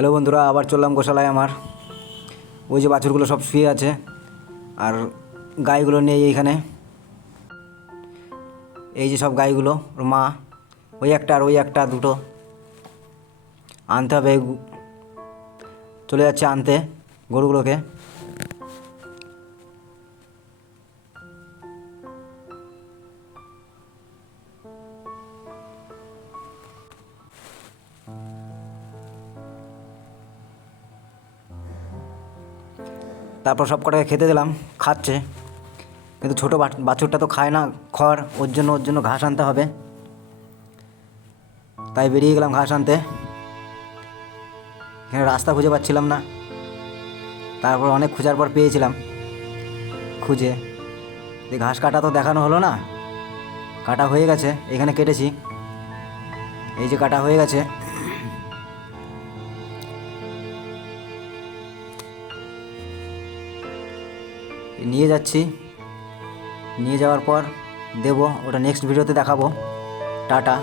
Hello বন্ধুরা, আবার চললাম গোশালায়। আমার ওই যে বাছুরগুলো সব শুয়ে আছে, আর গাইগুলো নেই এইখানে। এই যে সব গাইগুলো, ওর মা, ওই একটা আর ওই একটা, দুটো আনতে হবে। চলে যাচ্ছে আনতে গরুগুলোকে। তারপর সব কটাকে খেতে দিলাম, খাচ্ছে। কিন্তু ছোটো বাছুরটা তো খায় না খড়, ওর জন্য ঘাস আনতে হবে। তাই বেরিয়ে গেলাম ঘাস আনতে। এখানে রাস্তা খুঁজে পাচ্ছিলাম না, তারপর অনেক খোঁজার পর পেয়েছিলাম। খুঁজে এই ঘাস কাটা তো দেখানো হলো না, কাটা হয়ে গেছে। এখানে কেটেছি, এই যে কাটা হয়ে গেছে। নিয়ে যাচ্ছি, নিয়ে যাওয়ার পর দেবো, ওটা নেক্সট ভিডিওতে দেখাবো। টাটা।